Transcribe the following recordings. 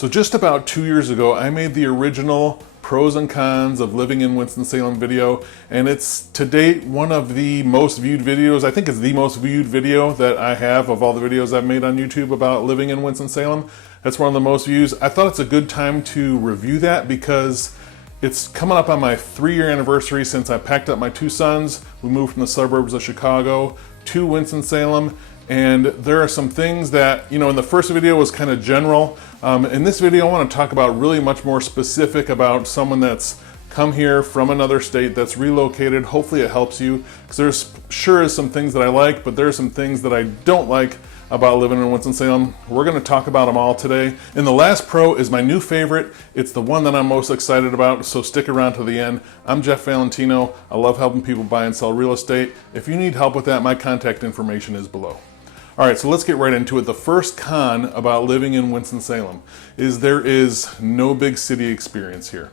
So just about 2 years ago, I made the original pros and cons of living in Winston-Salem video, and it's to date one of the most viewed videos. I think it's the most viewed video that I have of all the videos I've made on YouTube about living in Winston-Salem. That's one of the most views. I thought it's a good time to review that because it's coming up on my 3-year anniversary since I packed up my 2 sons. We moved from the suburbs of Chicago to Winston-Salem. And there are some things that, in the first video was kind of general. In this video, I want to talk about really much more specific about someone that's come here from another state that's relocated. Hopefully it helps you, because there's sure is some things that I like, but there's some things that I don't like about living in Winston-Salem. We're going to talk about them all today. And the last pro is my new favorite. It's the one that I'm most excited about, so stick around to the end. I'm Jeff Valentino. I love helping people buy and sell real estate. If you need help with that, my contact information is below. All right, so let's get right into it. The first con about living in Winston-Salem is there is no big city experience here.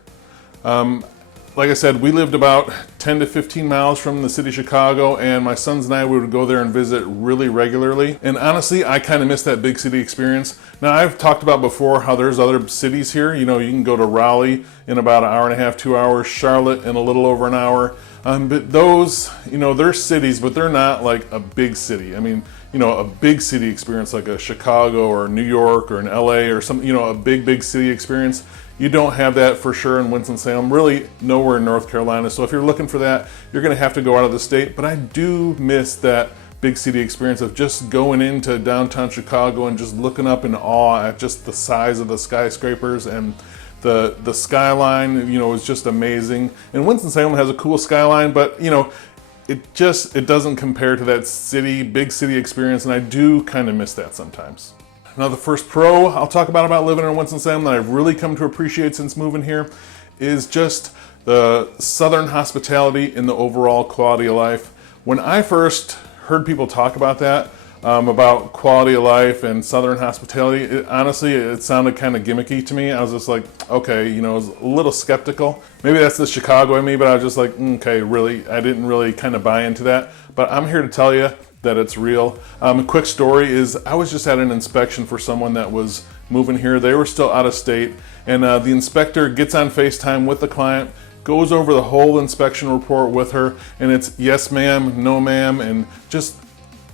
Like I said, we lived about 10 to 15 miles from the city of Chicago, and my sons and I would go there and visit really regularly. And honestly, I kind of miss that big city experience. Now, I've talked about before how there's other cities here. You can go to Raleigh in about an hour and a half, 2 hours, Charlotte in a little over an hour. But those, they're cities, but they're not like a big city. I mean, a big city experience like a Chicago or New York or an LA or some, a big city experience. You don't have that for sure in Winston-Salem, really nowhere in North Carolina. So if you're looking for that, you're gonna have to go out of the state. But I do miss that big city experience of just going into downtown Chicago and just looking up in awe at just the size of the skyscrapers, and the skyline, is just amazing. And Winston-Salem has a cool skyline, but it doesn't compare to that big city experience, and I do kind of miss that sometimes. Now, the first pro I'll talk about living in Winston-Salem that I've really come to appreciate since moving here is just the Southern hospitality and the overall quality of life. When I first heard people talk about that, about quality of life and Southern hospitality, honestly, it sounded kind of gimmicky to me. I was just like, okay, I was a little skeptical. Maybe that's the Chicago in me, but I was just like, okay, really, I didn't really kind of buy into that. But I'm here to tell you that it's real. A quick story is I was just at an inspection for someone that was moving here. They were still out of state, and the inspector gets on FaceTime with the client, goes over the whole inspection report with her, and it's yes ma'am, no ma'am, and just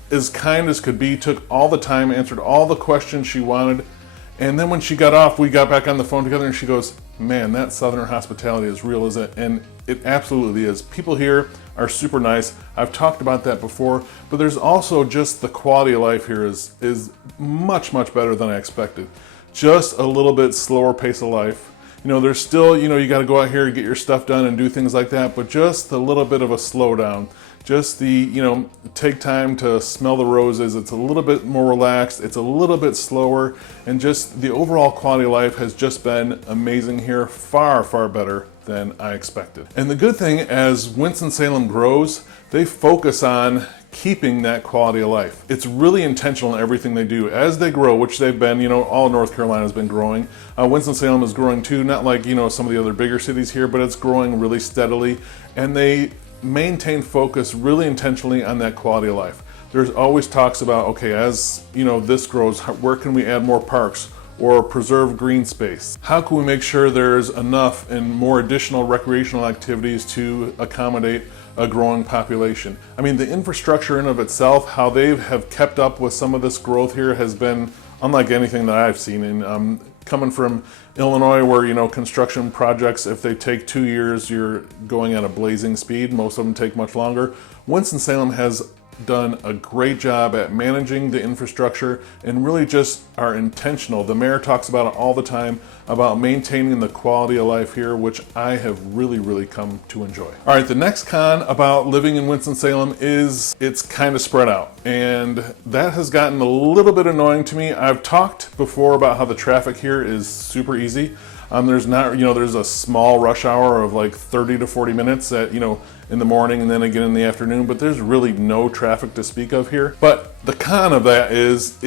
as kind as could be, took all the time, answered all the questions she wanted. And then when she got off, we got back on the phone together, and she goes, man, that Southern hospitality is real, is it? And it absolutely is. People here are super nice. I've talked about that before, but there's also just the quality of life here is much better than I expected. Just a little bit slower pace of life. There's still, you got to go out here and get your stuff done and do things like that, but just a little bit of a slowdown. Just the, take time to smell the roses. It's a little bit more relaxed. It's a little bit slower, and just the overall quality of life has just been amazing here. Far better than I expected. And the good thing, as Winston-Salem grows, they focus on keeping that quality of life. It's really intentional in everything they do. As they grow, which they've been, all North Carolina has been growing. Winston-Salem is growing too, not like, some of the other bigger cities here, but it's growing really steadily. And they maintain focus really intentionally on that quality of life. There's always talks about, okay, as this grows, where can we add more parks or preserve green space? How can we make sure there's enough and more additional recreational activities to accommodate a growing population? I mean, the infrastructure in of itself, how they have kept up with some of this growth here has been unlike anything that I've seen. And coming from Illinois, where construction projects, if they take 2 years, you're going at a blazing speed. Most of them take much longer. Winston-Salem has done a great job at managing the infrastructure and really just are intentional. The mayor talks about it all the time, about maintaining the quality of life here, which I have really come to enjoy. All right, the next con about living in Winston-Salem is it's kind of spread out, and that has gotten a little bit annoying to me. I've talked before about how the traffic here is super easy. There's not, there's a small rush hour of like 30 to 40 minutes at, in the morning and then again in the afternoon, but there's really no traffic to speak of here. But the con of that is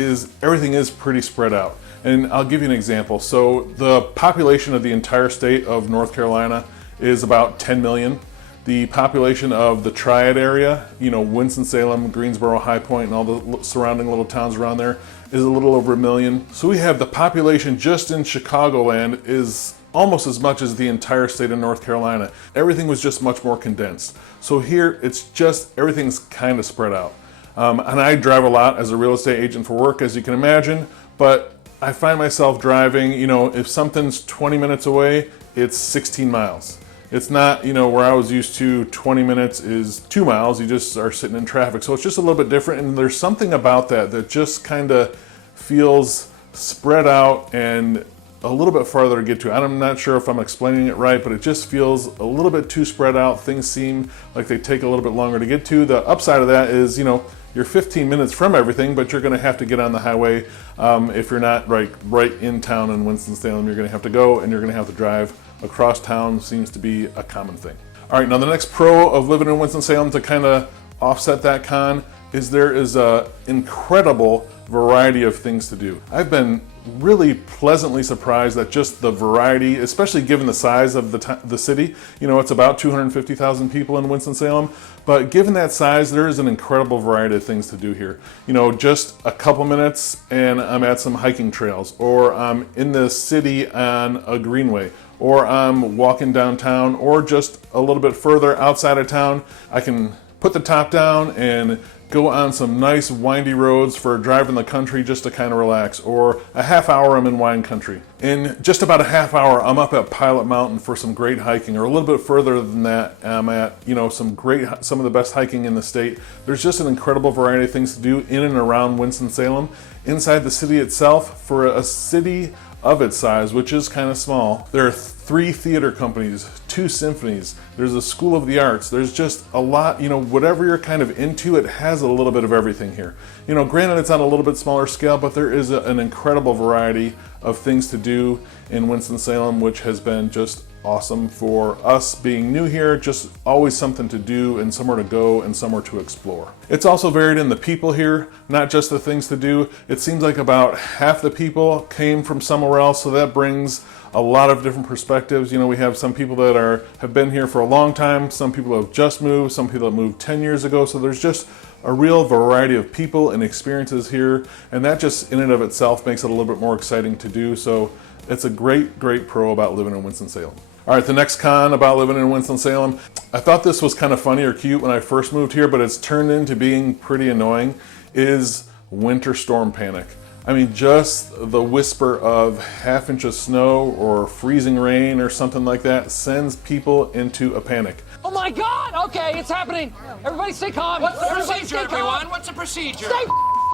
everything is pretty spread out. And I'll give you an example. So the population of the entire state of North Carolina is about 10 million. The population of the Triad area, Winston-Salem, Greensboro, High Point, and all the surrounding little towns around there, is a little over 1 million. So we have the population just in Chicagoland is almost as much as the entire state of North Carolina. Everything was just much more condensed. So here it's just, everything's kind of spread out. And I drive a lot as a real estate agent for work, as you can imagine, but I find myself driving, you know, if something's 20 minutes away, it's 16 miles. It's not, you know, where I was used to 20 minutes is 2 miles, you just are sitting in traffic. So it's just a little bit different, and there's something about that that just kind of feels spread out and a little bit farther to get to. I'm not sure if I'm explaining it right, but it just feels a little bit too spread out. Things seem like they take a little bit longer to get to. The upside of that is, you know, you're 15 minutes from everything, but you're gonna have to get on the highway. If you're not right in town in Winston-Salem, you're gonna have to go and you're gonna have to drive across town. Seems to be a common thing. All right, now the next pro of living in Winston-Salem, to kind of offset that con, is there is a incredible variety of things to do. I've been really pleasantly surprised at just the variety, especially given the size of the city. You know, it's about 250,000 people in Winston-Salem, but given that size, there is an incredible variety of things to do here. You know, just a couple minutes and I'm at some hiking trails, or I'm in the city on a greenway, or I'm walking downtown, or just a little bit further outside of town. I can put the top down and go on some nice windy roads for a drive in the country just to kind of relax, or a half hour I'm in wine country. In just about a half hour, I'm up at Pilot Mountain for some great hiking, or a little bit further than that, I'm at, you know, some of the best hiking in the state. There's just an incredible variety of things to do in and around Winston-Salem. Inside the city itself, for a city of its size, which is kind of small, there are 3 theater companies, 2 symphonies, there's a school of the arts, there's just a lot, you know, whatever you're kind of into, it has a little bit of everything here. You know, granted it's on a little bit smaller scale, but there is an incredible variety of things to do in Winston-Salem, which has been just awesome for us being new here. Just always something to do and somewhere to go and somewhere to explore. It's also varied in the people here, not just the things to do. It seems like about half the people came from somewhere else, so that brings a lot of different perspectives. You know, we have some people that have been here for a long time, some people have just moved, some people have moved 10 years ago, so there's just a real variety of people and experiences here, and that just in and of itself makes it a little bit more exciting to do. So it's a great pro about living in Winston-Salem. All right, the next con about living in Winston-Salem, I thought this was kind of funny or cute when I first moved here, but it's turned into being pretty annoying, is winter storm panic. I mean, just the whisper of half inch of snow or freezing rain or something like that sends people into a panic. Oh my God! Okay, it's happening. Everybody stay calm. What's the procedure, everyone? What's the procedure? Stay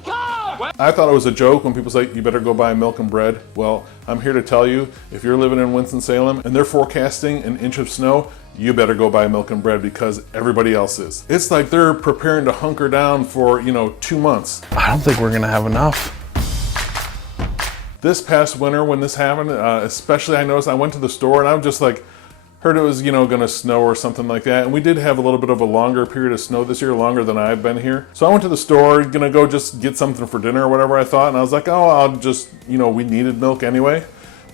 calm! I thought it was a joke when people say, you better go buy milk and bread. Well, I'm here to tell you, if you're living in Winston-Salem and they're forecasting an inch of snow, you better go buy milk and bread because everybody else is. It's like they're preparing to hunker down for, you know, 2 months. I don't think we're gonna have enough. This past winter when this happened, especially I noticed, I went to the store and I was just like, heard it was, you know, gonna snow or something like that. And we did have a little bit of a longer period of snow this year, longer than I've been here. So I went to the store, gonna go just get something for dinner or whatever I thought. And I was like, oh, I'll just, you know, we needed milk anyway.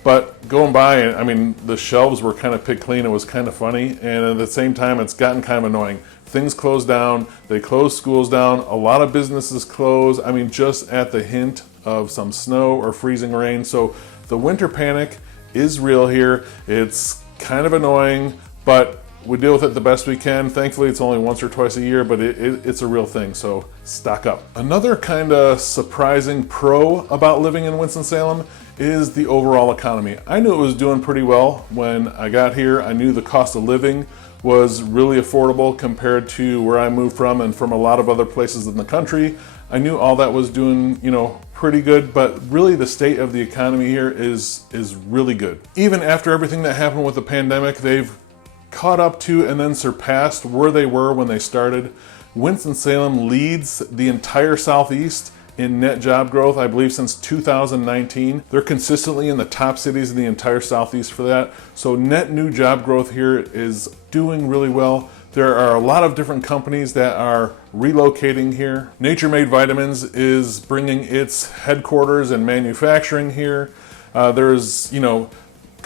But going by, I mean, the shelves were kind of picked clean. It was kind of funny. And at the same time, it's gotten kind of annoying. Things closed down, they closed schools down, a lot of businesses closed. I mean, just at the hint of some snow or freezing rain. So the winter panic is real here. It's kind of annoying, but we deal with it the best we can. Thankfully, it's only once or twice a year, but it's a real thing, so stock up. Another kind of surprising pro about living in Winston-Salem is the overall economy. I knew it was doing pretty well when I got here. I knew the cost of living was really affordable compared to where I moved from and from a lot of other places in the country. I knew all that was doing, you know, pretty good, but really the state of the economy here is really good. Even after everything that happened with the pandemic, they've caught up to and then surpassed where they were when they started. Winston-Salem leads the entire Southeast in net job growth, I believe since 2019. They're consistently in the top cities in the entire Southeast for that. So net new job growth here is doing really well. There are a lot of different companies that are relocating here. Nature Made Vitamins is bringing its headquarters and manufacturing here. There's, you know,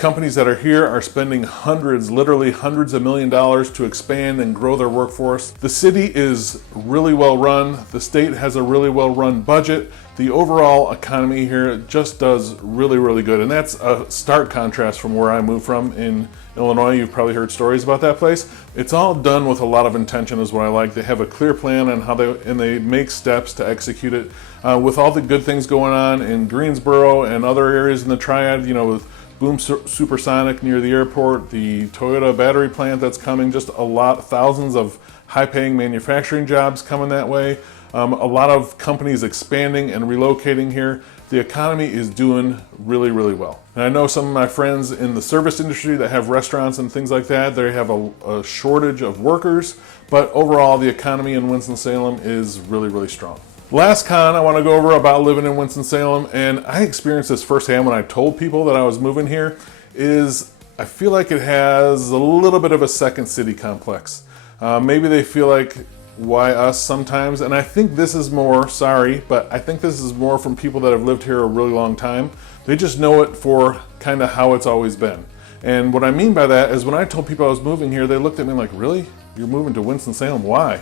companies that are here are spending hundreds, literally hundreds of $1 millions to expand and grow their workforce. The city is really well run. The state has a really well run budget. The overall economy here just does really, really good. And that's a stark contrast from where I moved from in Illinois. You've probably heard stories about that place. It's all done with a lot of intention is what I like. They have a clear plan on how they make steps to execute it. With all the good things going on in Greensboro and other areas in the Triad, you know, with Boom Supersonic near the airport, the Toyota battery plant that's coming, just thousands of high-paying manufacturing jobs coming that way. A lot of companies expanding and relocating here. The economy is doing really, really well. And I know some of my friends in the service industry that have restaurants and things like that, they have a shortage of workers, but overall the economy in Winston-Salem is really, really strong. Last con I want to go over about living in Winston-Salem, and I experienced this firsthand when I told people that I was moving here, is I feel like it has a little bit of a second city complex. Maybe they feel like, why us sometimes? And I think this is more, sorry, but I think this is more from people that have lived here a really long time. They just know it for kind of how it's always been. And what I mean by that is when I told people I was moving here, they looked at me like, really? You're moving to Winston-Salem? Why?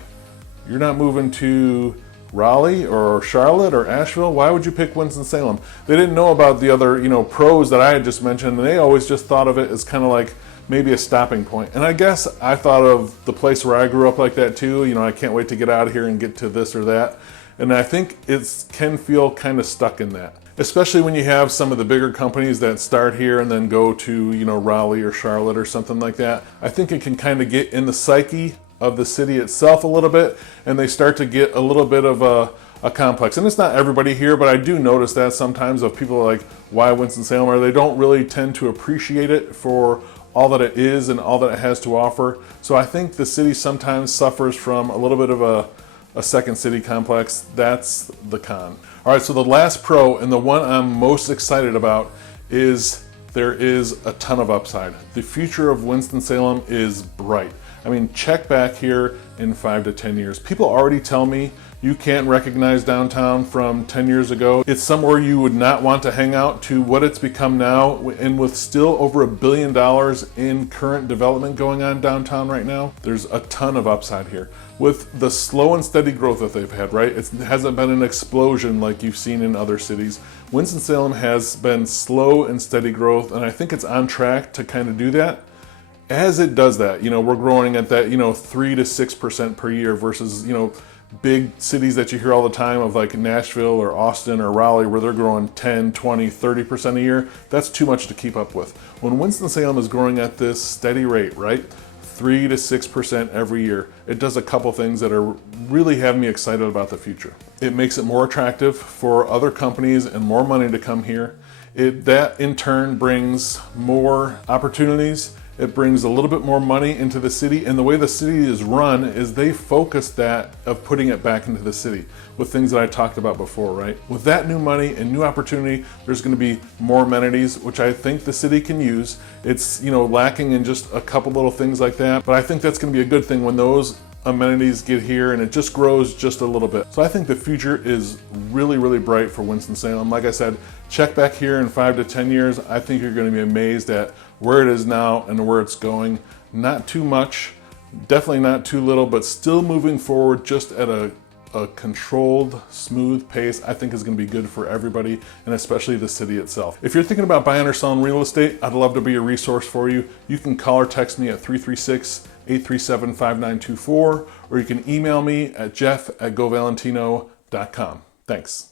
You're not moving to Raleigh or Charlotte or Asheville? Why would you pick Winston-Salem? They didn't know about the other, pros that I had just mentioned, and they always just thought of it as kind of like maybe a stopping point. And I guess I thought of the place where I grew up like that too. I can't wait to get out of here and get to this or that. And I think it can feel kind of stuck in that, especially when you have some of the bigger companies that start here and then go to, Raleigh or Charlotte or something like that. I think it can kind of get in the psyche of the city itself a little bit, and they start to get a little bit of a complex. And it's not everybody here, but I do notice that sometimes of people like, why Winston-Salem? Or they don't really tend to appreciate it for all that it is and all that it has to offer. So I think the city sometimes suffers from a little bit of a second city complex. That's the con. All right, so the last pro, and the one I'm most excited about, is there is a ton of upside. The future of Winston-Salem is bright. I mean, check back here in 5 to 10 years. People already tell me you can't recognize downtown from 10 years ago. It's somewhere you would not want to hang out, to what it's become now, and with still over $1 billion in current development going on downtown right now, there's a ton of upside here. With the slow and steady growth that they've had, right? It hasn't been an explosion like you've seen in other cities. Winston-Salem has been slow and steady growth, and I think it's on track to kind of do that. As it does that, we're growing at that, 3 to 6% per year versus, big cities that you hear all the time of like Nashville or Austin or Raleigh, where they're growing 10, 20, 30% a year. That's too much to keep up with. When Winston-Salem is growing at this steady rate, right? 3 to 6% every year, it does a couple things that are really have me excited about the future. It makes it more attractive for other companies and more money to come here. That in turn brings more opportunities. It brings a little bit more money into the city, and the way the city is run is they focus that of putting it back into the city with things that I talked about before, right? With that new money and new opportunity, there's going to be more amenities, which I think the city can use. It's, lacking in just a couple little things like that, but I think that's going to be a good thing when those amenities get here and it just grows just a little bit. So I think the future is really, really bright for Winston-Salem. Like I said, check back here in 5 to 10 years. I think you're going to be amazed at where it is now and where it's going. Not too much, definitely not too little, but still moving forward just at a controlled, smooth pace. I think is going to be good for everybody, and especially the city itself. If you're thinking about buying or selling real estate, I'd love to be a resource for you. You can call or text me at 336-837-5924, or you can email me at jeff@govalentino.com. Thanks.